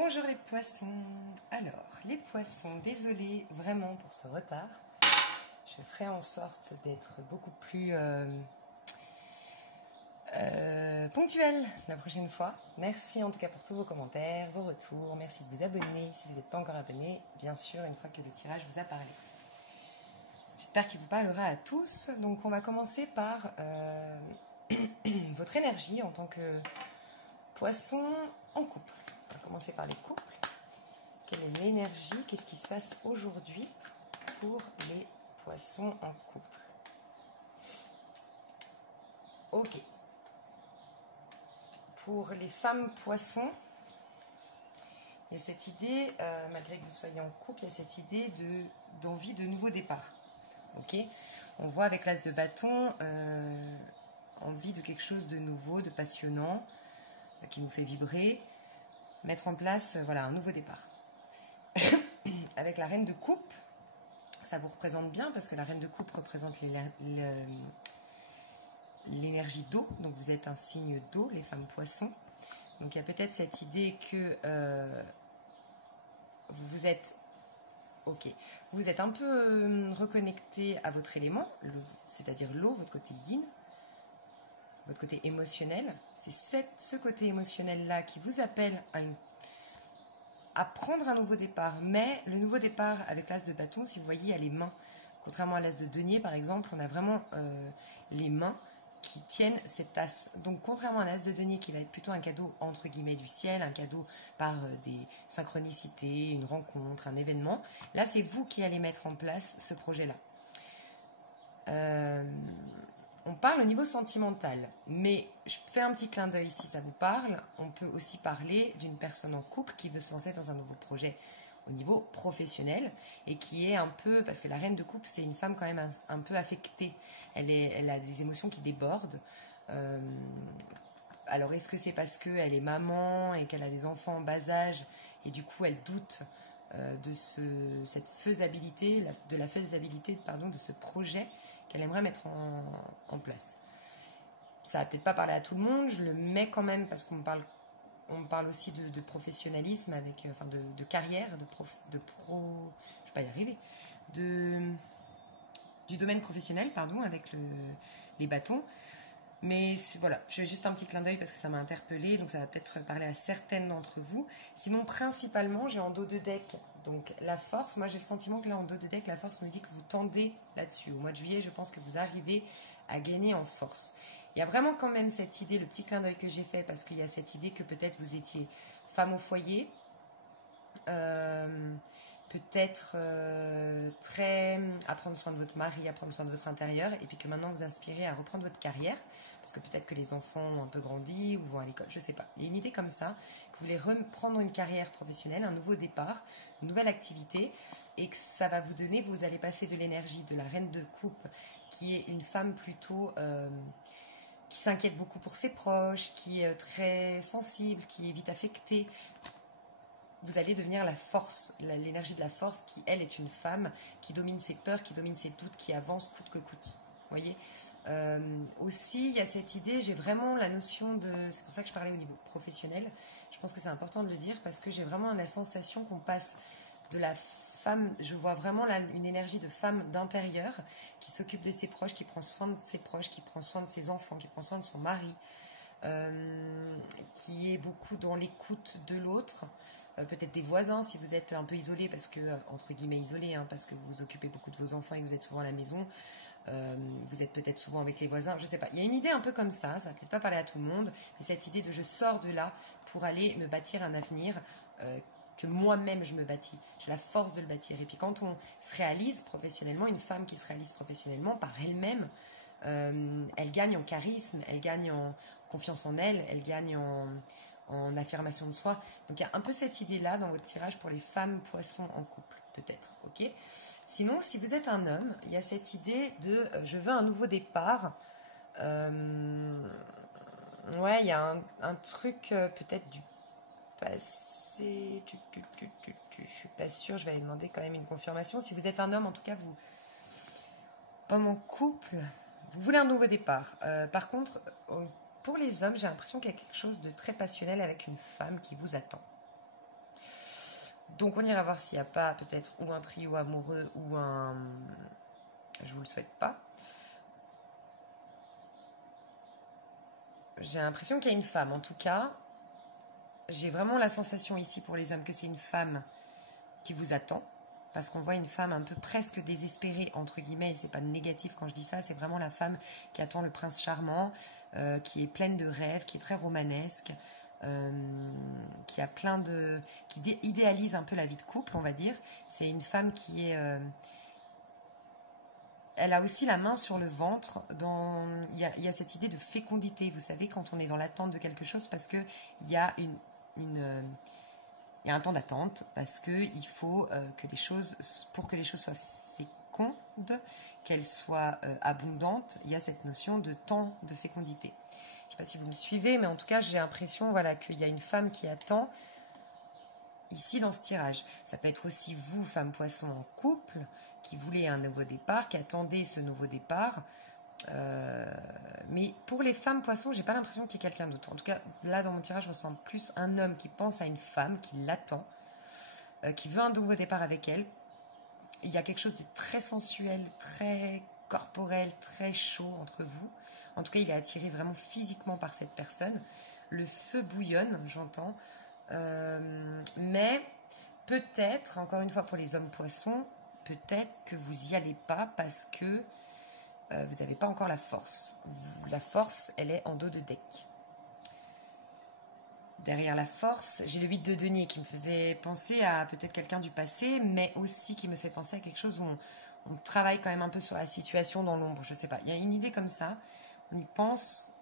Bonjour les poissons. Alors, les poissons, désolée vraiment pour ce retard. Je ferai en sorte d'être beaucoup plus ponctuelle la prochaine fois. Merci en tout cas pour tous vos commentaires, vos retours. Merci de vous abonner si vous n'êtes pas encore abonné, bien sûr, une fois que le tirage vous a parlé. J'espère qu'il vous parlera à tous. Donc on va commencer par votre énergie en tant que poisson en couple. On va commencer par les couples. Quelle est l'énergie? Qu'est-ce qui se passe aujourd'hui pour les poissons en couple? Ok. Pour les femmes poissons, il y a cette idée, malgré que vous soyez en couple, il y a cette idée d'envie de nouveau départ. Ok. On voit avec l'as de bâton, envie de quelque chose de nouveau, de passionnant, qui nous fait vibrer, mettre en place voilà, un nouveau départ. Avec la reine de coupe, ça vous représente bien parce que la reine de coupe représente l'énergie d'eau, donc vous êtes un signe d'eau, les femmes poissons. Donc il y a peut-être cette idée que vous êtes un peu reconnecté à votre élément, c'est-à-dire l'eau, votre côté yin, votre côté émotionnel. C'est ce côté émotionnel-là qui vous appelle à prendre un nouveau départ. Mais le nouveau départ avec l'as de bâton, si vous voyez, il y a les mains. Contrairement à l'as de denier, par exemple, on a vraiment les mains qui tiennent cette tasse. Donc, contrairement à l'as de denier, qui va être plutôt un cadeau, entre guillemets, du ciel, un cadeau par des synchronicités, une rencontre, un événement, là, c'est vous qui allez mettre en place ce projet-là. On parle au niveau sentimental, mais je fais un petit clin d'œil si ça vous parle. On peut aussi parler d'une personne en couple qui veut se lancer dans un nouveau projet au niveau professionnel et qui est un peu, parce que la reine de coupe, c'est une femme quand même un peu affectée. Elle a des émotions qui débordent. Alors, est-ce que c'est parce qu'elle est maman et qu'elle a des enfants en bas âge et du coup, elle doute de cette faisabilité, de la faisabilité de ce projet qu'elle aimerait mettre en place. Ça va peut-être pas parler à tout le monde, je le mets quand même parce qu'on parle aussi de professionnalisme, avec, enfin de carrière, je vais pas y arriver, du domaine professionnel, pardon, avec les bâtons. Mais voilà, je fais juste un petit clin d'œil parce que ça m'a interpellée, donc ça va peut-être parler à certaines d'entre vous. Sinon, principalement, j'ai en dos de deck, donc la force. Moi, j'ai le sentiment que là, en dos de deck, la force me dit que vous tendez là-dessus. Au mois de juillet, je pense que vous arrivez à gagner en force. Il y a vraiment quand même cette idée, le petit clin d'œil que j'ai fait, parce qu'il y a cette idée que peut-être vous étiez femme au foyer, peut-être très à prendre soin de votre mari, à prendre soin de votre intérieur, et puis que maintenant vous inspirez à reprendre votre carrière, parce que peut-être que les enfants ont un peu grandi ou vont à l'école, je ne sais pas. Il y a une idée comme ça, que vous voulez reprendre une carrière professionnelle, un nouveau départ, une nouvelle activité, et que ça va vous donner, vous allez passer de l'énergie de la reine de coupe, qui est une femme plutôt qui s'inquiète beaucoup pour ses proches, qui est très sensible, qui est vite affectée. Vous allez devenir la force, l'énergie de la force qui, elle, est une femme qui domine ses peurs, qui domine ses doutes, qui avance coûte que coûte. Vous voyez, aussi, il y a cette idée, j'ai vraiment la notion de... C'est pour ça que je parlais au niveau professionnel. Je pense que c'est important de le dire parce que j'ai vraiment la sensation qu'on passe de la femme... Je vois vraiment une énergie de femme d'intérieur qui s'occupe de ses proches, qui prend soin de ses proches, qui prend soin de ses enfants, qui prend soin de son mari, qui est beaucoup dans l'écoute de l'autre. Peut-être des voisins si vous êtes un peu isolé, parce que, entre guillemets isolé, hein, parce que vous occupez beaucoup de vos enfants et que vous êtes souvent à la maison, vous êtes peut-être souvent avec les voisins, je ne sais pas. Il y a une idée un peu comme ça va peut-être pas parler à tout le monde, mais cette idée de je sors de là pour aller me bâtir un avenir que moi-même je me bâtis. J'ai la force de le bâtir. Et puis quand on se réalise professionnellement, une femme qui se réalise professionnellement par elle-même, elle gagne en charisme, elle gagne en confiance en elle, elle gagne en affirmation de soi. Donc il y a un peu cette idée-là dans votre tirage pour les femmes poissons en couple, peut-être, ok? Sinon, si vous êtes un homme, il y a cette idée de je veux un nouveau départ. Ouais, il y a un truc peut-être du passé. Je suis pas sûre, je vais aller demander quand même une confirmation. Si vous êtes un homme, en tout cas, vous, homme en couple, vous voulez un nouveau départ. Par contre, pour les hommes, j'ai l'impression qu'il y a quelque chose de très passionnel avec une femme qui vous attend. Donc on ira voir s'il n'y a pas peut-être ou un trio amoureux ou un... Je vous le souhaite pas. J'ai l'impression qu'il y a une femme. En tout cas, j'ai vraiment la sensation ici pour les hommes que c'est une femme qui vous attend. Parce qu'on voit une femme un peu presque désespérée, entre guillemets, et c'est pas négatif quand je dis ça, c'est vraiment la femme qui attend le prince charmant, qui est pleine de rêves, qui est très romanesque, qui a plein de... qui idéalise un peu la vie de couple, on va dire. C'est une femme qui est... elle a aussi la main sur le ventre. Il y a cette idée de fécondité, vous savez, quand on est dans l'attente de quelque chose, parce qu'il y a il y a un temps d'attente, parce qu'il faut que les choses, pour que les choses soient fécondes, qu'elles soient abondantes, il y a cette notion de temps de fécondité. Je ne sais pas si vous me suivez, mais en tout cas, j'ai l'impression voilà, qu'il y a une femme qui attend ici dans ce tirage. Ça peut être aussi vous, femme poisson en couple, qui voulez un nouveau départ, qui attendez ce nouveau départ. Mais pour les femmes poissons, j'ai pas l'impression qu'il y ait quelqu'un d'autre. En tout cas, là dans mon tirage, je ressens plus un homme qui pense à une femme, qui l'attend, qui veut un nouveau départ avec elle. Il y a quelque chose de très sensuel, très corporel, très chaud entre vous. En tout cas, il est attiré vraiment physiquement par cette personne. Le feu bouillonne, j'entends. Mais peut-être, encore une fois pour les hommes poissons, peut-être que vous n'y allez pas parce que vous n'avez pas encore la force. La force, elle est en dos de deck. Derrière la force, j'ai le 8 de denier qui me faisait penser à peut-être quelqu'un du passé, mais aussi qui me fait penser à quelque chose où on travaille quand même un peu sur la situation dans l'ombre. Je ne sais pas, il y a une idée comme ça. On y pense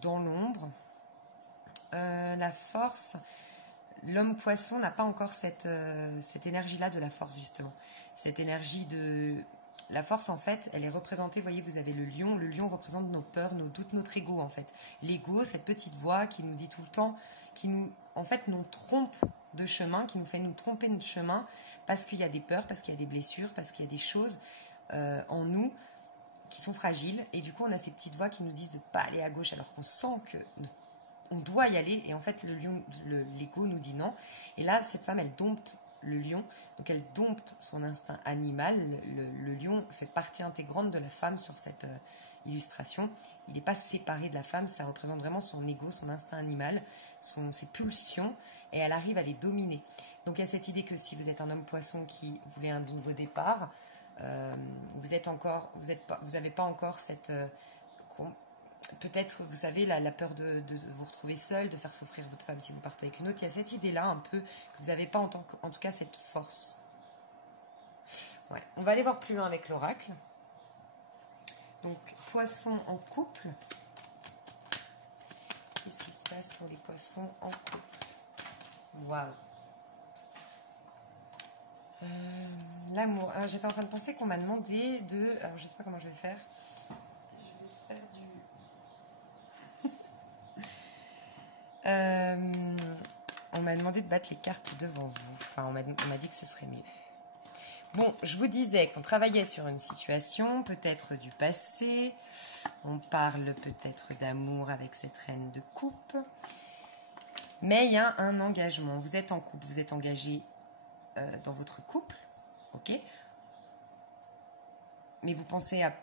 dans l'ombre. La force, l'homme poisson n'a pas encore cette énergie-là de la force, justement. Cette énergie de... La force, en fait, elle est représentée, vous voyez, vous avez le lion représente nos peurs, nos doutes, notre ego, en fait. L'ego, cette petite voix qui nous dit tout le temps, qui nous, en fait, nous trompe de chemin, qui nous fait nous tromper de chemin, parce qu'il y a des peurs, parce qu'il y a des blessures, parce qu'il y a des choses en nous qui sont fragiles, et du coup, on a ces petites voix qui nous disent de ne pas aller à gauche, alors qu'on sent que... on doit y aller, et en fait, l'ego nous dit non. Et là, cette femme, elle dompte le lion, donc elle dompte son instinct animal. Le lion fait partie intégrante de la femme sur cette illustration. Il n'est pas séparé de la femme, ça représente vraiment son ego, son instinct animal, ses pulsions, et elle arrive à les dominer. Donc il y a cette idée que si vous êtes un homme poisson qui voulait un nouveau départ, vous n'avez pas encore cette... peut-être, vous savez, la peur de vous retrouver seul, de faire souffrir votre femme si vous partez avec une autre. Il y a cette idée-là un peu, que vous n'avez pas en tout cas cette force. Ouais. On va aller voir plus loin avec l'oracle. Donc, poisson en couple. Qu'est-ce qui se passe pour les poissons en couple? Waouh. L'amour. J'étais en train de penser qu'on m'a demandé de... Alors, je ne sais pas comment je vais faire. On m'a demandé de battre les cartes devant vous. Enfin, on m'a dit que ce serait mieux. Bon, je vous disais qu'on travaillait sur une situation, peut-être du passé. On parle peut-être d'amour avec cette reine de coupe. Mais il y a un engagement. Vous êtes en couple, vous êtes engagé dans votre couple. Ok. Mais vous pensez à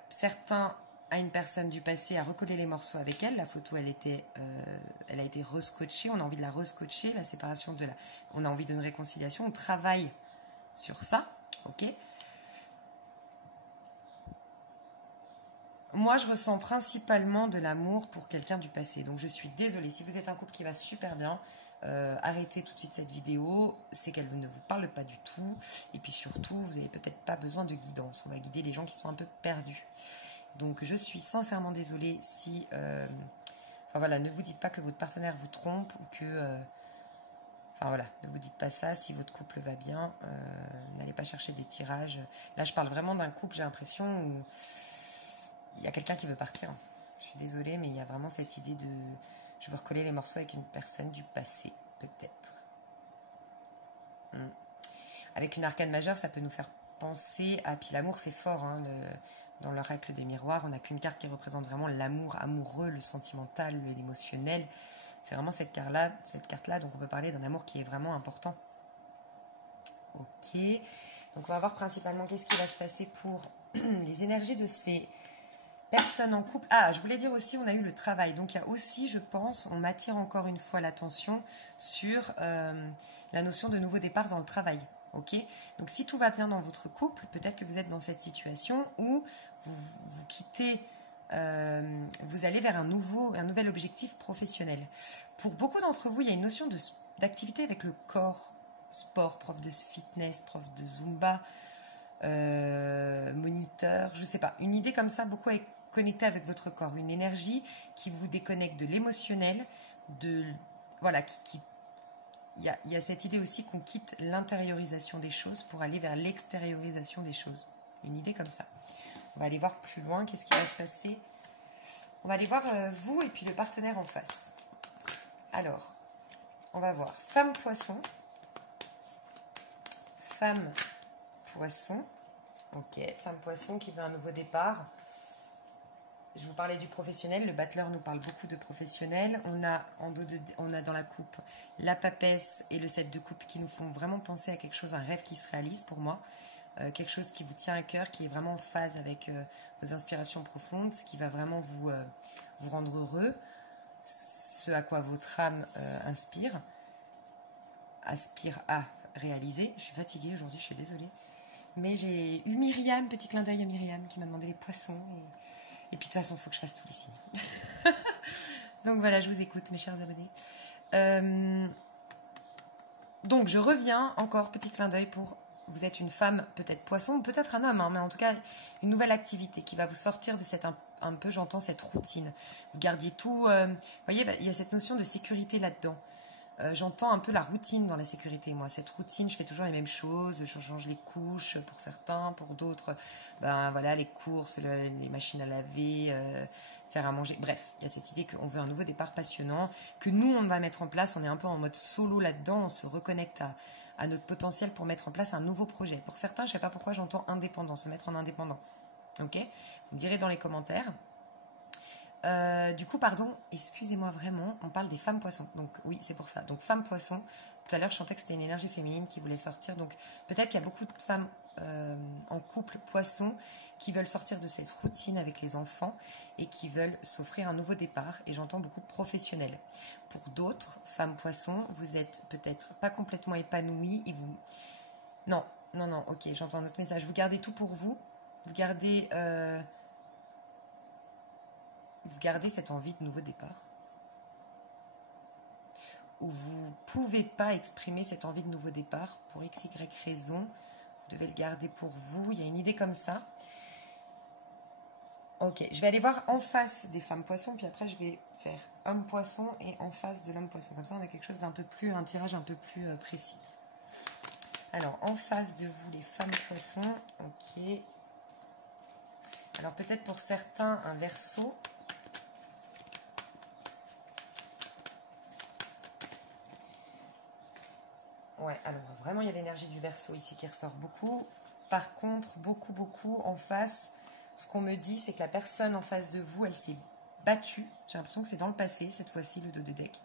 une personne du passé, à recoller les morceaux avec elle. La photo, elle a été rescotchée. On a envie de la rescotcher. La séparation on a envie d'une réconciliation. On travaille sur ça. Ok. Moi, je ressens principalement de l'amour pour quelqu'un du passé. Donc, je suis désolée. Si vous êtes un couple qui va super bien, arrêtez tout de suite cette vidéo. C'est qu'elle ne vous parle pas du tout. Et puis surtout, vous n'avez peut-être pas besoin de guidance. On va guider les gens qui sont un peu perdus. Donc, je suis sincèrement désolée si... enfin, voilà, ne vous dites pas que votre partenaire vous trompe ou que... enfin, voilà, ne vous dites pas ça. Si votre couple va bien, n'allez pas chercher des tirages. Là, je parle vraiment d'un couple, j'ai l'impression, où il y a quelqu'un qui veut partir. Je suis désolée, mais il y a vraiment cette idée de... Je veux recoller les morceaux avec une personne du passé, peut-être. Avec une arcane majeure, ça peut nous faire penser à... Puis l'amour, c'est fort, hein, dans l'oracle des miroirs, on n'a qu'une carte qui représente vraiment l'amour amoureux, le sentimental, l'émotionnel. C'est vraiment cette carte-là, donc on peut parler d'un amour qui est vraiment important. Ok. Donc, on va voir principalement qu'est-ce qui va se passer pour les énergies de ces personnes en couple. Ah, je voulais dire aussi, on a eu le travail. Donc, il y a aussi, je pense, on m'attire encore une fois l'attention sur la notion de nouveau départ dans le travail. Ok. Donc, si tout va bien dans votre couple, peut-être que vous êtes dans cette situation où vous quittez, vous allez vers un nouvel objectif professionnel. Pour beaucoup d'entre vous, il y a une notion d'activité avec le corps, sport, prof de fitness, prof de Zumba, moniteur, je sais pas, une idée comme ça, beaucoup connectée avec votre corps, une énergie qui vous déconnecte de l'émotionnel, voilà, il y a cette idée aussi qu'on quitte l'intériorisation des choses pour aller vers l'extériorisation des choses, une idée comme ça. On va aller voir plus loin, qu'est-ce qui va se passer. On va aller voir vous et puis le partenaire en face. Alors, on va voir femme poisson. Femme poisson. Ok, femme poisson qui veut un nouveau départ. Je vous parlais du professionnel. Le battleur nous parle beaucoup de professionnel. On a dans la coupe la papesse et le 7 de coupe qui nous font vraiment penser à quelque chose, un rêve qui se réalise pour moi. Quelque chose qui vous tient à cœur, qui est vraiment en phase avec vos inspirations profondes, ce qui va vraiment vous rendre heureux, ce à quoi votre âme aspire à réaliser. Je suis fatiguée aujourd'hui, je suis désolée. Mais j'ai eu Myriam, petit clin d'œil à Myriam, qui m'a demandé les poissons. Et puis de toute façon, il faut que je fasse tous les signes. Donc voilà, je vous écoute, mes chers abonnés. Donc je reviens encore, petit clin d'œil pour... Vous êtes une femme, peut-être poisson, peut-être un homme, hein, mais en tout cas, une nouvelle activité qui va vous sortir de cette un peu, j'entends, cette routine. Vous gardiez tout... vous voyez, il y a cette notion de sécurité là-dedans. J'entends un peu la routine dans la sécurité, moi. Cette routine, je fais toujours les mêmes choses, je change les couches pour certains, pour d'autres, ben voilà, les courses, les machines à laver, faire à manger. Bref, il y a cette idée qu'on veut un nouveau départ passionnant, que nous, on va mettre en place. On est un peu en mode solo là-dedans, on se reconnecte à notre potentiel pour mettre en place un nouveau projet. Pour certains, je ne sais pas pourquoi j'entends indépendant, se mettre en indépendant. Ok ? Vous me direz dans les commentaires. Du coup, pardon, excusez-moi vraiment, on parle des femmes poissons. Donc oui, c'est pour ça. Donc femmes poissons, tout à l'heure je sentais que c'était une énergie féminine qui voulait sortir. Donc peut-être qu'il y a beaucoup de femmes en couple poisson qui veulent sortir de cette routine avec les enfants et qui veulent s'offrir un nouveau départ. Et j'entends beaucoup professionnels. Pour d'autres femmes poissons, vous êtes peut-être pas complètement épanouies et vous... Non, ok, j'entends un autre message. Vous gardez tout pour vous. Vous gardez cette envie de nouveau départ. Ou vous ne pouvez pas exprimer cette envie de nouveau départ pour x, y raison. Vous devez le garder pour vous. Il y a une idée comme ça. Ok, je vais aller voir en face des femmes poissons, puis après je vais faire homme poisson et en face de l'homme poisson. Comme ça, on a quelque chose d'un peu plus, un tirage un peu plus précis. Alors, en face de vous, les femmes poissons. Ok. Alors, peut-être pour certains, un Verseau. Ouais, alors vraiment, il y a l'énergie du Verseau ici qui ressort beaucoup. Par contre, beaucoup en face, ce qu'on me dit, c'est que la personne en face de vous, elle s'est battue. J'ai l'impression que c'est dans le passé, cette fois-ci, le dos de deck.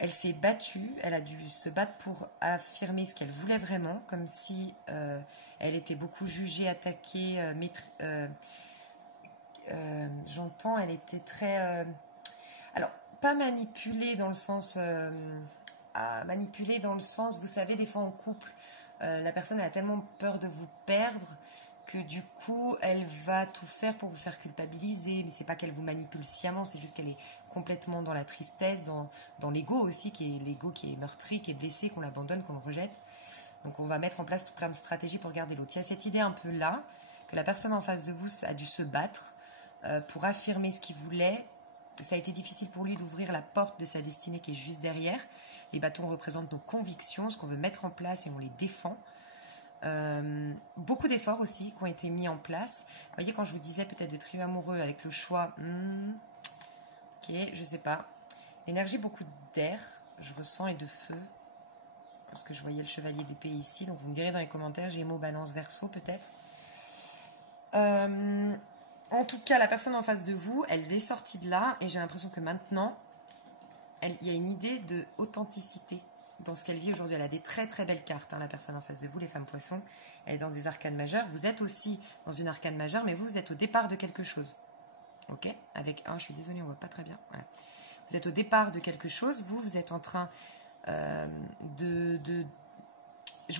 Elle s'est battue, elle a dû se battre pour affirmer ce qu'elle voulait vraiment, comme si elle était beaucoup jugée, attaquée, j'entends, elle était très... alors, pas manipulée dans le sens... vous savez, des fois en couple, la personne elle a tellement peur de vous perdre que du coup, elle va tout faire pour vous faire culpabiliser. Mais c'est pas qu'elle vous manipule sciemment, c'est juste qu'elle est complètement dans la tristesse, dans l'ego aussi, qui est meurtri, qui est blessé, qu'on l'abandonne, qu'on le rejette. Donc on va mettre en place tout plein de stratégies pour garder l'autre. Il y a cette idée un peu là, que la personne en face de vous a dû se battre pour affirmer ce qu'il voulait. Ça a été difficile pour lui d'ouvrir la porte de sa destinée qui est juste derrière. Les bâtons représentent nos convictions, ce qu'on veut mettre en place et on les défend. Beaucoup d'efforts aussi qui ont été mis en place. Vous voyez, quand je vous disais peut-être de trio amoureux avec le choix, ok, je sais pas. L'énergie, beaucoup d'air, je ressens, et de feu. Parce que je voyais le chevalier d'épée ici. Donc vous me direz dans les commentaires, Gémeaux, Balance, Verseau peut-être. En tout cas, la personne en face de vous, elle est sortie de là. Et j'ai l'impression que maintenant, il y a une idée d'authenticité, dans ce qu'elle vit aujourd'hui. Elle a des très très belles cartes, hein, la personne en face de vous, les femmes poissons. Elle est dans des arcanes majeures. Vous êtes aussi dans une arcane majeure, mais vous êtes au départ de quelque chose. Ok? Avec un, je suis désolée, on ne voit pas très bien. Voilà. Vous êtes au départ de quelque chose. Vous êtes en train Je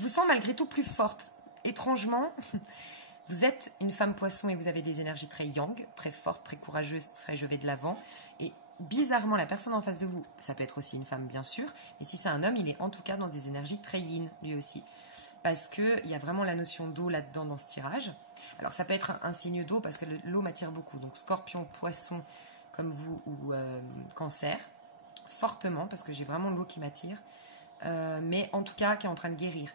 vous sens malgré tout plus forte. Étrangement, vous êtes une femme poisson et vous avez des énergies très yang, très fortes, très courageuses, très je vais de l'avant. Et bizarrement, la personne en face de vous, ça peut être aussi une femme bien sûr, et si c'est un homme, il est en tout cas dans des énergies très yin, lui aussi. Parce qu'il y a vraiment la notion d'eau là-dedans dans ce tirage. Alors ça peut être un signe d'eau parce que l'eau m'attire beaucoup. Donc scorpion, poisson comme vous ou cancer, fortement parce que j'ai vraiment l'eau qui m'attire. Mais en tout cas qui est en train de guérir.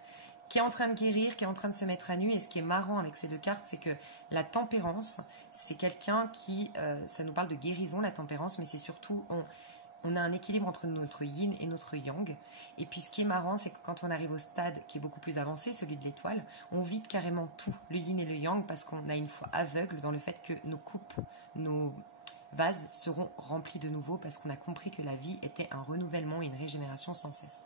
Qui est en train de se mettre à nu. Et ce qui est marrant avec ces deux cartes, c'est que la tempérance, c'est quelqu'un qui... ça nous parle de guérison, la tempérance, mais c'est surtout... On a un équilibre entre notre yin et notre yang. Et puis ce qui est marrant, c'est que quand on arrive au stade qui est beaucoup plus avancé, celui de l'étoile, on vide carrément tout, le yin et le yang, parce qu'on a une foi aveugle dans le fait que nos coupes, nos vases seront remplis de nouveau, parce qu'on a compris que la vie était un renouvellement et une régénération sans cesse.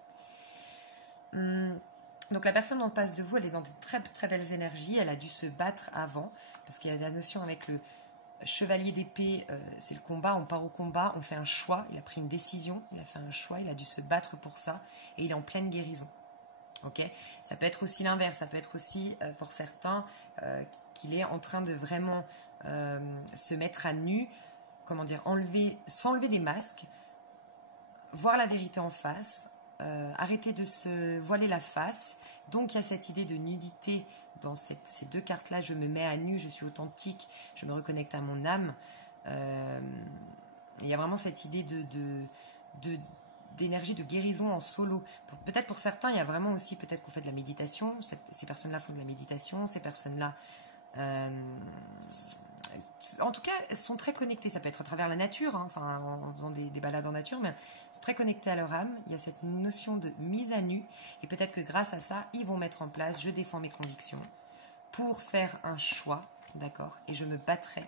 Donc la personne en face de vous, elle est dans de très très belles énergies, elle a dû se battre avant, parce qu'il y a la notion avec le chevalier d'épée, c'est le combat, on part au combat, on fait un choix, il a pris une décision, il a fait un choix, il a dû se battre pour ça, et il est en pleine guérison. Ok, ça peut être aussi l'inverse, ça peut être aussi pour certains qu'il est en train de vraiment se mettre à nu, comment dire, s'enlever des masques, voir la vérité en face, arrêter de se voiler la face. Donc il y a cette idée de nudité dans ces deux cartes-là. Je me mets à nu, je suis authentique, je me reconnecte à mon âme. Il y a vraiment cette idée d'énergie de guérison en solo. Peut-être pour certains, il y a vraiment aussi, peut-être qu'on fait de la méditation. Ces personnes-là font de la méditation. Ces personnes-là... en tout cas, elles sont très connectées. Ça peut être à travers la nature, hein, enfin, en faisant des balades en nature, mais elles sont très connectées à leur âme. Il y a cette notion de mise à nu. Et peut-être que grâce à ça, ils vont mettre en place, je défends mes convictions, pour faire un choix, d'accord? Et je me battrai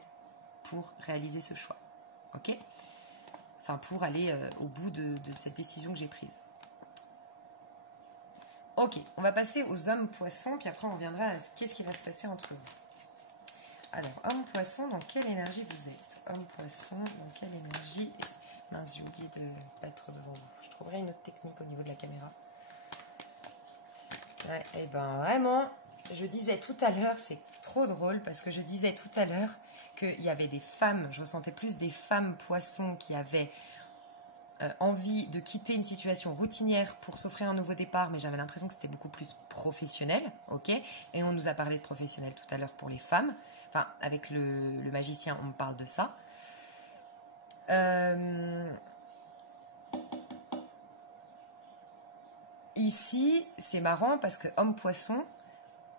pour réaliser ce choix. Ok? Enfin, pour aller au bout de cette décision que j'ai prise. Ok, on va passer aux hommes poissons, puis après on reviendra à qu'est-ce qui va se passer entre vous. Alors, homme poisson, dans quelle énergie vous êtes? Homme poisson, dans quelle énergie? Mince, j'ai oublié de battre devant vous. Je trouverai une autre technique au niveau de la caméra. Ouais, et ben vraiment, je disais tout à l'heure, c'est trop drôle, parce que je disais tout à l'heure qu'il y avait des femmes, je ressentais plus des femmes poissons qui avaient envie de quitter une situation routinière pour s'offrir un nouveau départ, mais j'avais l'impression que c'était beaucoup plus professionnel, ok? Et on nous a parlé de professionnel tout à l'heure pour les femmes. Enfin, avec le magicien, on me parle de ça. Ici, c'est marrant parce que homme poisson,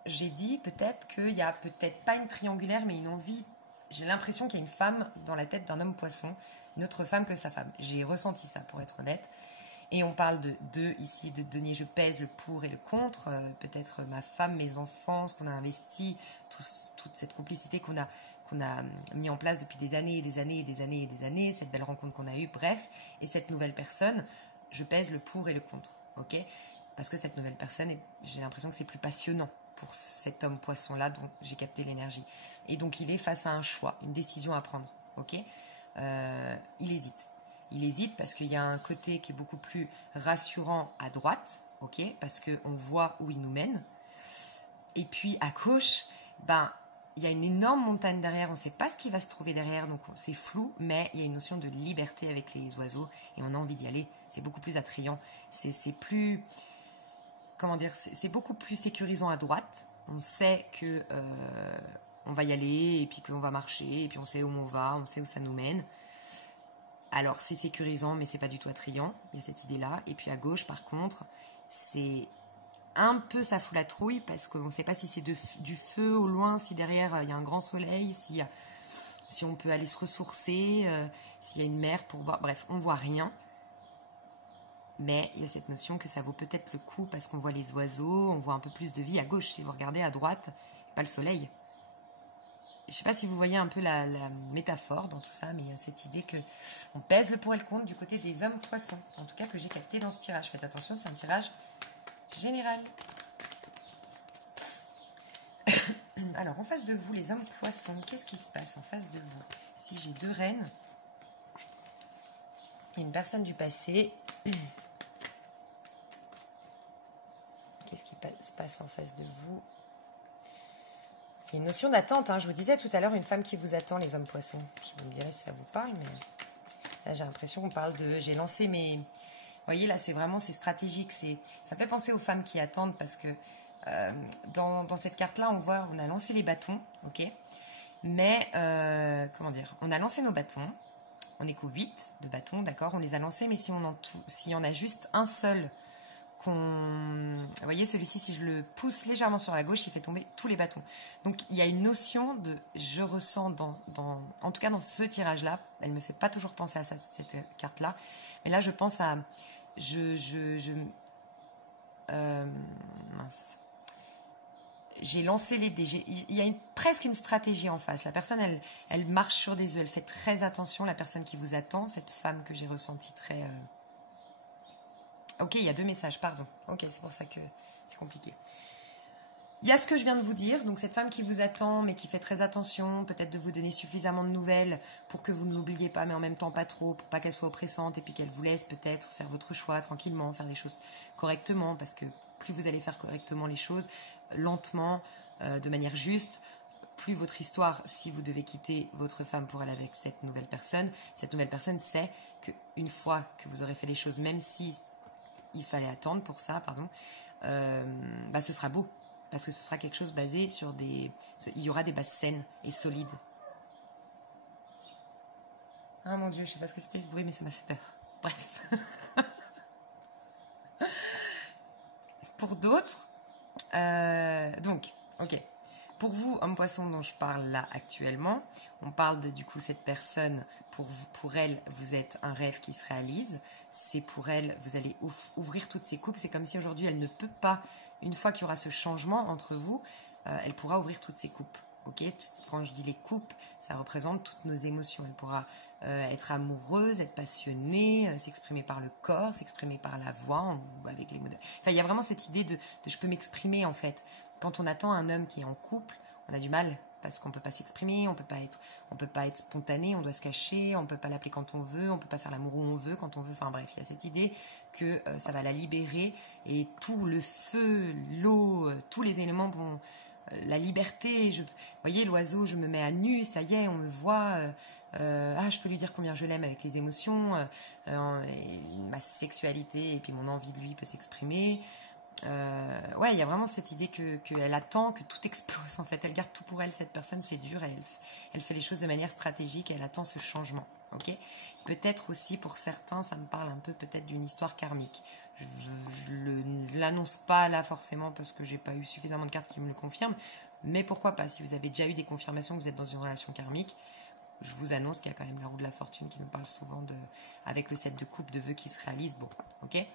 j'ai dit peut-être qu'il n'y a peut-être pas une triangulaire, mais une envie. J'ai l'impression qu'il y a une femme dans la tête d'un homme poisson, une autre femme que sa femme. J'ai ressenti ça, pour être honnête. Et on parle de deux ici, de donner, je pèse le pour et le contre. Peut-être ma femme, mes enfants, ce qu'on a investi, toute cette complicité qu'on a mis en place depuis des années et des années et des années et des années, cette belle rencontre qu'on a eue, bref. Et cette nouvelle personne, je pèse le pour et le contre, ok? Parce que cette nouvelle personne, j'ai l'impression que c'est plus passionnant pour cet homme poisson-là dont j'ai capté l'énergie. Et donc, il est face à un choix, une décision à prendre, ok? Il hésite. Il hésite parce qu'il y a un côté qui est beaucoup plus rassurant à droite, ok? Parce qu'on voit où il nous mène. Et puis, à gauche, ben, il y a une énorme montagne derrière. On ne sait pas ce qui va se trouver derrière, donc c'est flou, mais il y a une notion de liberté avec les oiseaux et on a envie d'y aller. C'est beaucoup plus attrayant. C'est plus... Comment dire, c'est beaucoup plus sécurisant à droite. On sait que on va y aller et puis qu'on va marcher et puis on sait où on va, on sait où ça nous mène. Alors c'est sécurisant mais c'est pas du tout attrayant. Il y a cette idée-là. Et puis à gauche par contre, c'est un peu ça fout la trouille parce qu'on ne sait pas si c'est du feu au loin, si derrière il y a un grand soleil, si on peut aller se ressourcer, s'il y a une mer pour boire. Bref, on voit rien. Mais il y a cette notion que ça vaut peut-être le coup parce qu'on voit les oiseaux, on voit un peu plus de vie à gauche. Si vous regardez à droite, pas le soleil. je sais pas si vous voyez un peu la métaphore dans tout ça, mais il y a cette idée que on pèse le pour et le contre du côté des hommes poissons. En tout cas, que j'ai capté dans ce tirage. Faites attention, c'est un tirage général. Alors, en face de vous, les hommes poissons, qu'est-ce qui se passe en face de vous? Si j'ai 2 reines, il y a une personne du passé. Qu'est-ce qui se passe en face de vous? Il y a une notion d'attente. Hein. Je vous disais tout à l'heure, une femme qui vous attend, les hommes poissons. Vous me direz si ça vous parle, mais là, j'ai l'impression qu'on parle de... J'ai lancé mes... Vous voyez, là, c'est vraiment, c'est stratégique. Ça fait penser aux femmes qui attendent parce que dans cette carte-là, on voit, on a lancé les bâtons, ok? Mais, comment dire? On a lancé nos bâtons. On n'est qu'au 8 de bâtons, d'accord? On les a lancés, mais si s'il y en a juste un seul... Vous voyez, celui-ci, si je le pousse légèrement sur la gauche, il fait tomber tous les bâtons. Donc, il y a une notion de... Je ressens, en tout cas dans ce tirage-là, elle ne me fait pas toujours penser à cette carte-là, mais là, je pense à... mince. J'ai lancé les dés. Il y a presque une stratégie en face. La personne, elle marche sur des œufs. Elle fait très attention, la personne qui vous attend, cette femme que j'ai ressentie très... Ok, il y a 2 messages, pardon. Ok, c'est pour ça que c'est compliqué. Il y a ce que je viens de vous dire, donc cette femme qui vous attend, mais qui fait très attention, peut-être de vous donner suffisamment de nouvelles pour que vous ne l'oubliez pas, mais en même temps pas trop, pour pas qu'elle soit oppressante, et puis qu'elle vous laisse peut-être faire votre choix tranquillement, faire les choses correctement, parce que plus vous allez faire correctement les choses, lentement, de manière juste, plus votre histoire, si vous devez quitter votre femme pour aller avec cette nouvelle personne sait qu'une fois que vous aurez fait les choses, même si il fallait attendre pour ça, pardon, ce sera beau, parce que ce sera quelque chose basé sur des... Il y aura des bases saines et solides. Ah mon Dieu, je sais pas ce que c'était ce bruit, mais ça m'a fait peur. Bref. Pour d'autres, donc, ok. Pour vous, homme poisson dont je parle là actuellement, on parle de du coup cette personne, pour elle, vous êtes un rêve qui se réalise. C'est pour elle, vous allez ouvrir toutes ces coupes. C'est comme si aujourd'hui elle ne peut pas, une fois qu'il y aura ce changement entre vous, elle pourra ouvrir toutes ces coupes. Okay, quand je dis les coupes, ça représente toutes nos émotions. Elle pourra être amoureuse, être passionnée, s'exprimer par le corps, s'exprimer par la voix, avec les mots. Enfin, il y a vraiment cette idée de je peux m'exprimer en fait. Quand on attend un homme qui est en couple, on a du mal parce qu'on ne peut pas s'exprimer, on peut pas être spontané, on doit se cacher, on ne peut pas l'appeler quand on veut, on ne peut pas faire l'amour où on veut, quand on veut. Enfin bref, il y a cette idée que ça va la libérer et tout le feu, l'eau, tous les éléments vont... la liberté, vous voyez l'oiseau, je me mets à nu, ça y est, on me voit, je peux lui dire combien je l'aime avec les émotions, ma sexualité et puis mon envie de lui peut s'exprimer. Ouais, il y a vraiment cette idée qu'elle attend que tout explose en fait, elle garde tout pour elle, cette personne, c'est dur, elle fait les choses de manière stratégique, elle attend ce changement, ok. Peut-être aussi pour certains, ça me parle un peu peut-être d'une histoire karmique. Je ne l'annonce pas là forcément parce que j'ai pas eu suffisamment de cartes qui me le confirment, mais pourquoi pas, si vous avez déjà eu des confirmations que vous êtes dans une relation karmique, je vous annonce qu'il y a quand même la roue de la fortune qui nous parle souvent avec le 7 de coupe de vœux qui se réalise, bon, ok.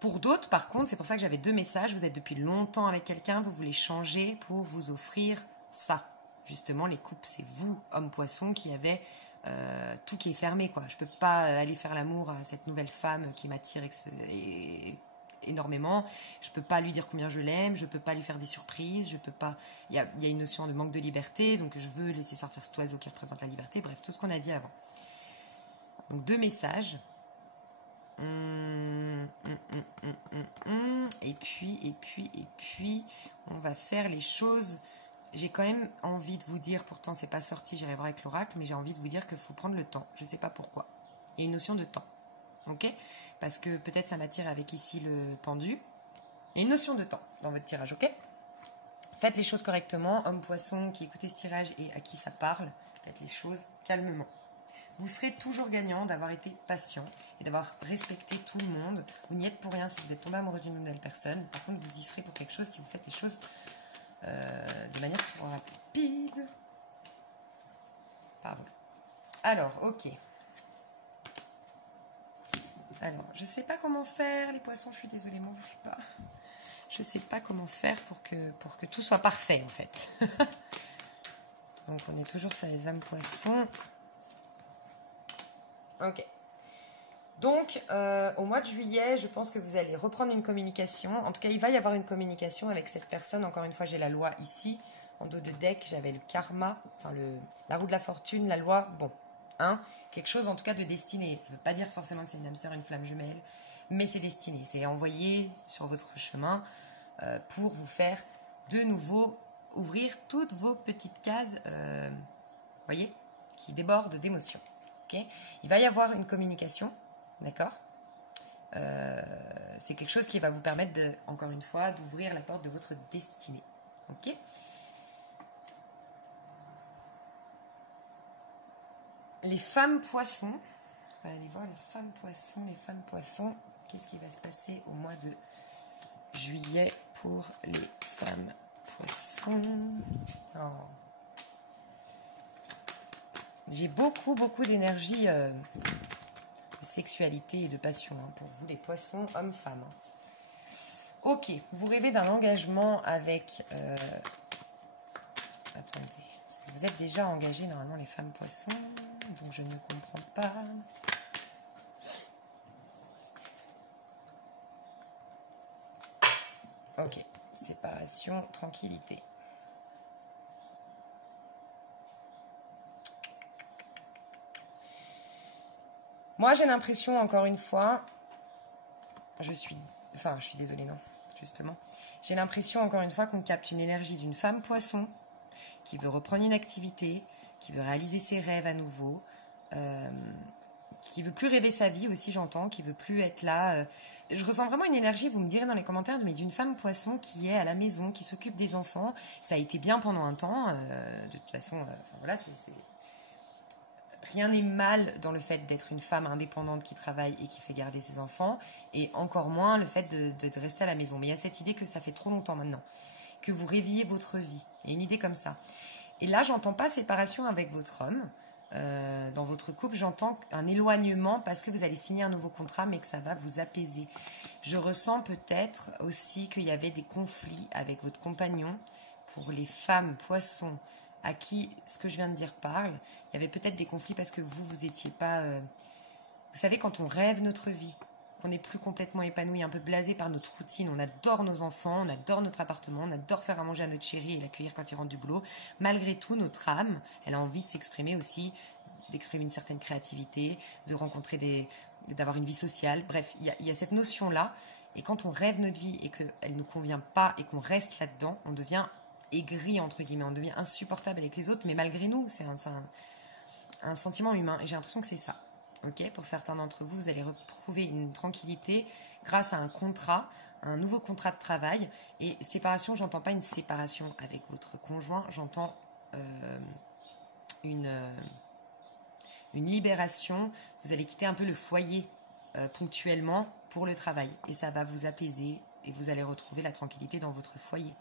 Pour d'autres, par contre, c'est pour ça que j'avais 2 messages. Vous êtes depuis longtemps avec quelqu'un, vous voulez changer pour vous offrir ça. Justement, les coupes, c'est vous, homme poisson, qui avez tout qui est fermé, quoi. Je peux pas aller faire l'amour à cette nouvelle femme qui m'attire énormément. Je peux pas lui dire combien je l'aime. Je peux pas lui faire des surprises. Je peux pas. Il y a une notion de manque de liberté, donc je veux laisser sortir cet oiseau qui représente la liberté. Bref, tout ce qu'on a dit avant. Donc 2 messages. Et puis, on va faire les choses. J'ai quand même envie de vous dire, pourtant c'est pas sorti, j'irai voir avec l'oracle, mais j'ai envie de vous dire qu'il faut prendre le temps. Je sais pas pourquoi. Il y a une notion de temps, ok? Parce que peut-être ça m'attire avec ici le pendu. Il y a une notion de temps dans votre tirage, ok? Faites les choses correctement, homme poisson qui écoutez ce tirage et à qui ça parle, faites les choses calmement. Vous serez toujours gagnant d'avoir été patient et d'avoir respecté tout le monde. Vous n'y êtes pour rien si vous êtes tombé amoureux d'une nouvelle personne. Par contre, vous y serez pour quelque chose si vous faites les choses de manière trop rapide. Pardon. Alors, ok. Alors, je ne sais pas comment faire, les poissons, je suis désolée, m'en voulez pas. Je ne sais pas comment faire pour que tout soit parfait en fait. Donc on est toujours sur les âmes poissons. Ok. Donc au mois de juillet, je pense que vous allez reprendre une communication. En tout cas, il va y avoir une communication avec cette personne. Encore une fois, j'ai la loi ici. En dos de deck, j'avais le karma, enfin la roue de la fortune, la loi. Bon, hein, quelque chose en tout cas de destiné. Je ne veux pas dire forcément que c'est une âme sœur, une flamme jumelle, mais c'est destiné. C'est envoyé sur votre chemin pour vous faire de nouveau ouvrir toutes vos petites cases, voyez, qui débordent d'émotions. Okay, il va y avoir une communication, d'accord, c'est quelque chose qui va vous permettre, encore une fois, d'ouvrir la porte de votre destinée. Ok. Les femmes poissons, on va aller voir les femmes poissons. Les femmes poissons, qu'est-ce qui va se passer au mois de juillet pour les femmes poissons? Oh. J'ai beaucoup d'énergie, de sexualité et de passion hein, pour vous les poissons, hommes-femmes. Ok, vous rêvez d'un engagement avec... Attendez, parce que vous êtes déjà engagés normalement les femmes poissons, donc je ne comprends pas. Ok, séparation, tranquillité. Moi, j'ai l'impression, encore une fois, je suis désolée, non, justement. J'ai l'impression, encore une fois, qu'on capte une énergie d'une femme poisson qui veut reprendre une activité, qui veut réaliser ses rêves à nouveau, qui veut plus rêver sa vie aussi, j'entends, qui veut plus être là. Je ressens vraiment une énergie, vous me direz dans les commentaires, mais d'une femme poisson qui est à la maison, qui s'occupe des enfants. Ça a été bien pendant un temps. De toute façon, voilà, rien n'est mal dans le fait d'être une femme indépendante qui travaille et qui fait garder ses enfants, et encore moins le fait de rester à la maison. Mais il y a cette idée que ça fait trop longtemps maintenant, que vous rêviez votre vie. Il y a une idée comme ça. Et là, j'entends pas séparation avec votre homme. Dans votre couple, j'entends un éloignement parce que vous allez signer un nouveau contrat, mais que ça va vous apaiser. Je ressens peut-être aussi qu'il y avait des conflits avec votre compagnon. Pour les femmes poissons à qui ce que je viens de dire parle, il y avait peut-être des conflits parce que vous étiez pas... Vous savez, quand on rêve notre vie, qu'on n'est plus complètement épanoui, un peu blasé par notre routine, on adore nos enfants, on adore notre appartement, on adore faire à manger à notre chéri et l'accueillir quand il rentre du boulot. Malgré tout, notre âme, elle a envie de s'exprimer aussi, d'exprimer une certaine créativité, de rencontrer d'avoir une vie sociale. Bref, il y a cette notion-là. Et quand on rêve notre vie et qu'elle ne nous convient pas et qu'on reste là-dedans, on devient aigri, entre guillemets, on devient insupportable avec les autres, mais malgré nous, c'est un sentiment humain. Et j'ai l'impression que c'est ça. Okay, pour certains d'entre vous, vous allez retrouver une tranquillité grâce à un contrat, un nouveau contrat de travail. Et séparation, j'entends pas une séparation avec votre conjoint, j'entends une libération. Vous allez quitter un peu le foyer ponctuellement pour le travail. Et ça va vous apaiser et vous allez retrouver la tranquillité dans votre foyer.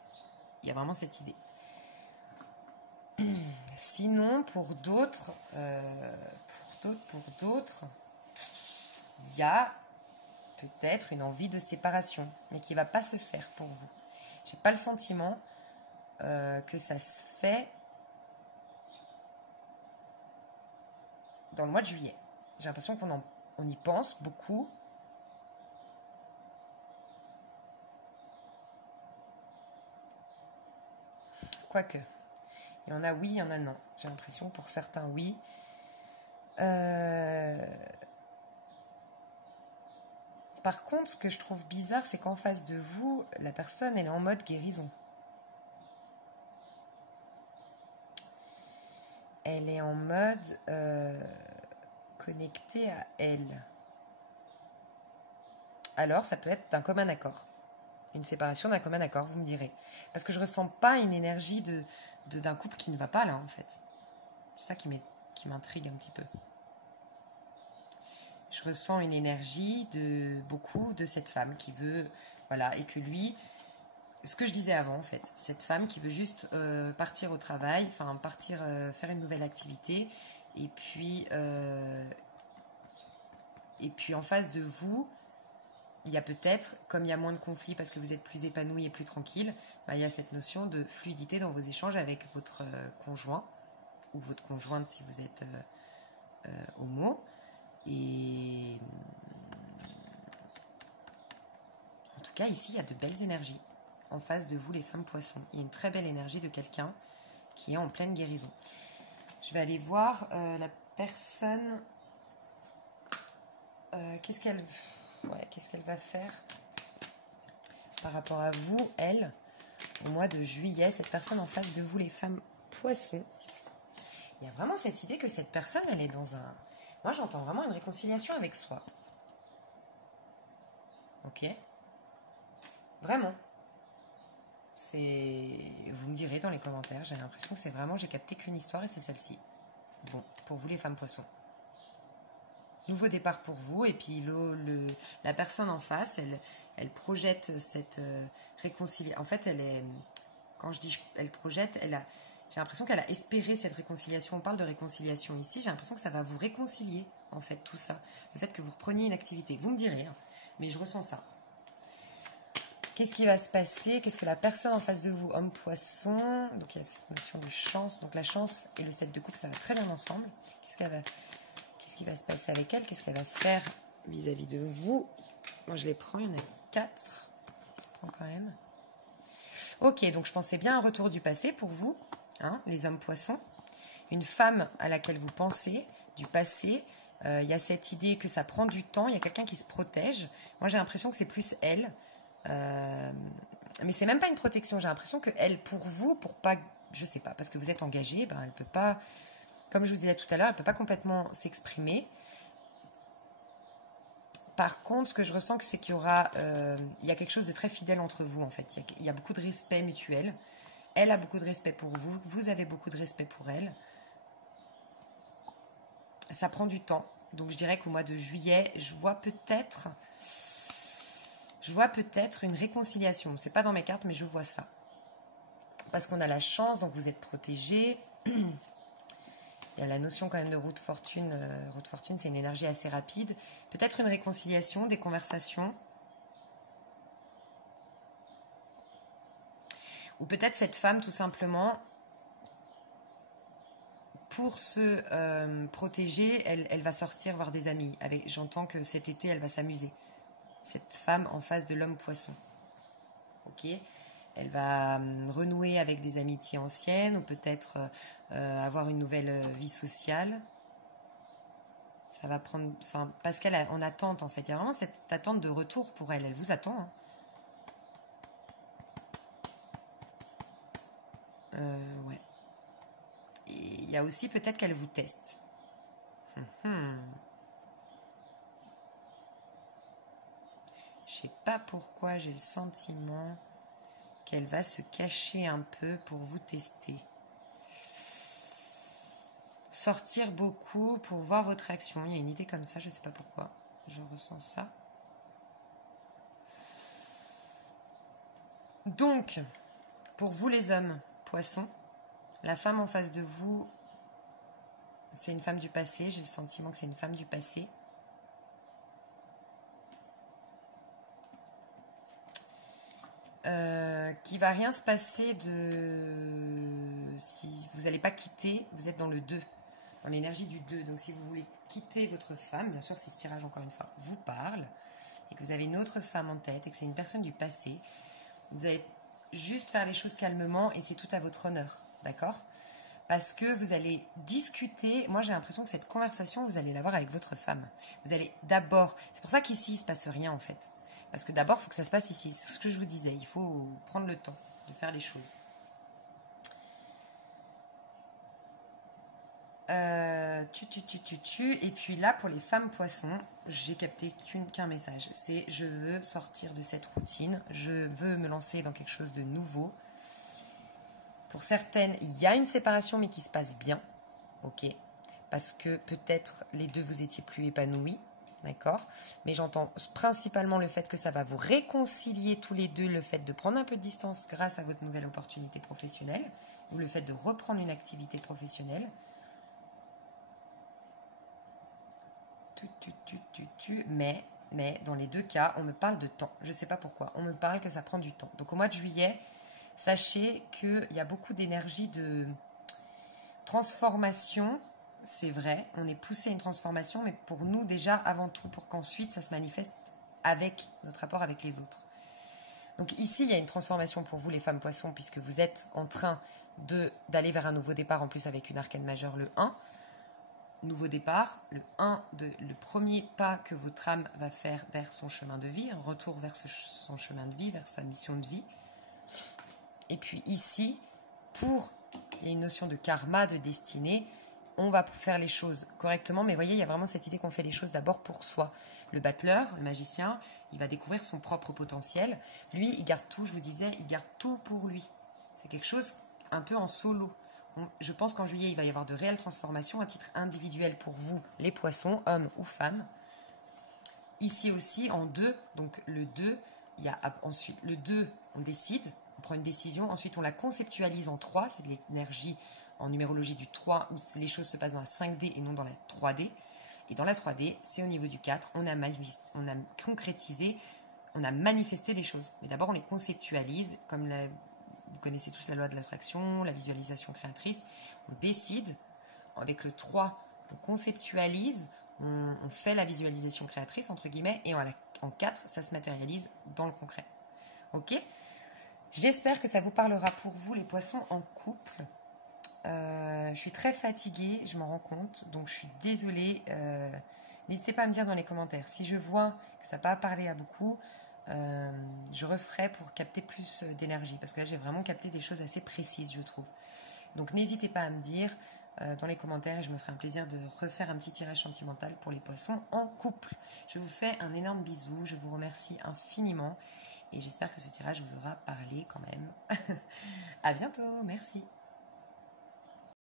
Il y a vraiment cette idée. Sinon, pour d'autres, il y a peut-être une envie de séparation, mais qui ne va pas se faire pour vous. J'ai pas le sentiment que ça se fait dans le mois de juillet. J'ai l'impression qu'on y pense beaucoup. Quoique, il y en a oui, il y en a non. J'ai l'impression pour certains oui. Par contre, ce que je trouve bizarre, c'est qu'en face de vous, la personne, elle est en mode guérison. Elle est en mode connectée à elle. Alors, ça peut être d'un commun accord. Une séparation d'un commun accord, vous me direz. Parce que je ressens pas une énergie d'un couple qui ne va pas là, en fait. C'est ça qui m'intrigue un petit peu. Je ressens une énergie de beaucoup de cette femme qui veut, voilà, et que lui, ce que je disais avant en fait, cette femme qui veut juste partir au travail, enfin partir faire une nouvelle activité, et puis en face de vous, il y a peut-être, comme il y a moins de conflits parce que vous êtes plus épanoui et plus tranquille, bah, il y a cette notion de fluidité dans vos échanges avec votre conjoint ou votre conjointe si vous êtes homo. Et en tout cas, ici, il y a de belles énergies en face de vous, les femmes poissons. Il y a une très belle énergie de quelqu'un qui est en pleine guérison. Je vais aller voir la personne. Qu'est-ce qu'elle va faire par rapport à vous, elle, au mois de juillet, cette personne en face de vous, les femmes poissons. Il y a vraiment cette idée que cette personne, elle est dans un... Moi, j'entends vraiment une réconciliation avec soi. Ok? Vraiment. Vous me direz dans les commentaires, j'ai l'impression que c'est vraiment... J'ai capté qu'une histoire et c'est celle-ci. Bon, pour vous, les femmes poissons. Nouveau départ pour vous, et puis la personne en face, elle projette cette réconciliation. En fait, quand je dis elle projette, j'ai l'impression qu'elle a espéré cette réconciliation. On parle de réconciliation ici, j'ai l'impression que ça va vous réconcilier, en fait, tout ça. Le fait que vous repreniez une activité. Vous me direz, hein, mais je ressens ça. Qu'est-ce qui va se passer? Qu'est-ce que la personne en face de vous, homme poisson, donc il y a cette notion de chance, donc la chance et le 7 de coupe, ça va très bien ensemble. Qu'est-ce qui va se passer avec elle? Qu'est-ce qu'elle va faire vis-à-vis de vous? Moi, je les prends, il y en a 4. Je prends quand même. Ok, donc je pensais bien à un retour du passé pour vous, hein, les hommes poissons. Une femme à laquelle vous pensez, du passé. Il y a cette idée que ça prend du temps, il y a quelqu'un qui se protège. Moi, j'ai l'impression que c'est plus elle. Mais c'est même pas une protection. J'ai l'impression que elle, pour vous, pour pas... Je sais pas, parce que vous êtes engagé, ben, elle peut pas... Comme je vous disais tout à l'heure, elle ne peut pas complètement s'exprimer. Par contre, ce que je ressens, c'est qu'il y aura... il y a quelque chose de très fidèle entre vous, en fait. Il y a beaucoup de respect mutuel. Elle a beaucoup de respect pour vous. Vous avez beaucoup de respect pour elle. Ça prend du temps. Donc, je dirais qu'au mois de juillet, je vois peut-être une réconciliation. C'est pas dans mes cartes, mais je vois ça. Parce qu'on a la chance, donc vous êtes protégés. Il y a la notion quand même de route fortune. Route fortune, c'est une énergie assez rapide. Peut-être une réconciliation, des conversations. Ou peut-être cette femme, tout simplement, pour se protéger, elle va sortir voir des amis. J'entends que cet été, elle va s'amuser. Cette femme en face de l'homme poisson. Ok ? Elle va renouer avec des amitiés anciennes ou peut-être avoir une nouvelle vie sociale. Ça va prendre... Enfin, parce qu'elle est en attente, en fait. Il y a vraiment cette attente de retour pour elle. Elle vous attend. Hein. Ouais. Et il y a aussi peut-être qu'elle vous teste. Je sais pas pourquoi j'ai le sentiment qu'elle va se cacher un peu pour vous tester. Sortir beaucoup pour voir votre action. Il y a une idée comme ça, je ne sais pas pourquoi. Je ressens ça. Donc, pour vous les hommes, poissons, la femme en face de vous, c'est une femme du passé. J'ai le sentiment que c'est une femme du passé. Qui va rien se passer si vous n'allez pas quitter, vous êtes dans le 2, dans l'énergie du 2. Donc si vous voulez quitter votre femme, bien sûr si ce tirage encore une fois vous parle, et que vous avez une autre femme en tête, et que c'est une personne du passé, vous allez juste faire les choses calmement, et c'est tout à votre honneur, d'accord? Parce que vous allez discuter, moi j'ai l'impression que cette conversation, vous allez l'avoir avec votre femme. Vous allez d'abord, c'est pour ça qu'ici il ne se passe rien en fait. Parce que d'abord, il faut que ça se passe ici. C'est ce que je vous disais. Il faut prendre le temps de faire les choses. Et puis là, pour les femmes poissons, j'ai capté qu'un message. C'est je veux sortir de cette routine. Je veux me lancer dans quelque chose de nouveau. Pour certaines, il y a une séparation, mais qui se passe bien. Ok. Parce que peut-être les deux, vous étiez plus épanouis. D'accord? Mais j'entends principalement le fait que ça va vous réconcilier tous les deux, le fait de prendre un peu de distance grâce à votre nouvelle opportunité professionnelle ou le fait de reprendre une activité professionnelle. Mais mais dans les deux cas, on me parle de temps. Je ne sais pas pourquoi. On me parle que ça prend du temps. Donc au mois de juillet, sachez qu'il y a beaucoup d'énergie de transformation. C'est vrai, on est poussé à une transformation, mais pour nous déjà avant tout, pour qu'ensuite ça se manifeste avec notre rapport avec les autres. Donc ici, il y a une transformation pour vous les femmes poissons, puisque vous êtes en train d'aller vers un nouveau départ, en plus avec une arcane majeure, le 1. Nouveau départ, le premier pas que votre âme va faire vers son chemin de vie, un retour vers son chemin de vie, vers sa mission de vie. Et puis ici, il y a une notion de karma, de destinée, on va faire les choses correctement, mais voyez, il y a vraiment cette idée qu'on fait les choses d'abord pour soi. Le battleur, le magicien, il va découvrir son propre potentiel. Lui, il garde tout, je vous disais, il garde tout pour lui. C'est quelque chose un peu en solo. Je pense qu'en juillet, il va y avoir de réelles transformations à titre individuel pour vous, les poissons, hommes ou femmes. Ici aussi, en 2, donc le 2, il y a ensuite le 2, on décide, on prend une décision, ensuite on la conceptualise en 3, c'est de l'énergie en numérologie du 3, où les choses se passent dans la 5D et non dans la 3D. Et dans la 3D, c'est au niveau du 4, on a concrétisé, on a manifesté les choses. Mais d'abord, on les conceptualise, comme vous connaissez tous la loi de l'attraction, la visualisation créatrice. On décide, avec le 3, on conceptualise, on fait la visualisation créatrice, entre guillemets, et en 4, ça se matérialise dans le concret. Ok ? J'espère que ça vous parlera pour vous, les poissons en couple. Je suis très fatiguée, je m'en rends compte, donc je suis désolée. N'hésitez pas à me dire dans les commentaires. Si je vois que ça n'a pas parlé à beaucoup, je referai pour capter plus d'énergie, parce que là j'ai vraiment capté des choses assez précises, je trouve. Donc n'hésitez pas à me dire dans les commentaires, et je me ferai un plaisir de refaire un petit tirage sentimental pour les poissons en couple. Je vous fais un énorme bisou, je vous remercie infiniment, et j'espère que ce tirage vous aura parlé quand même. À bientôt, merci.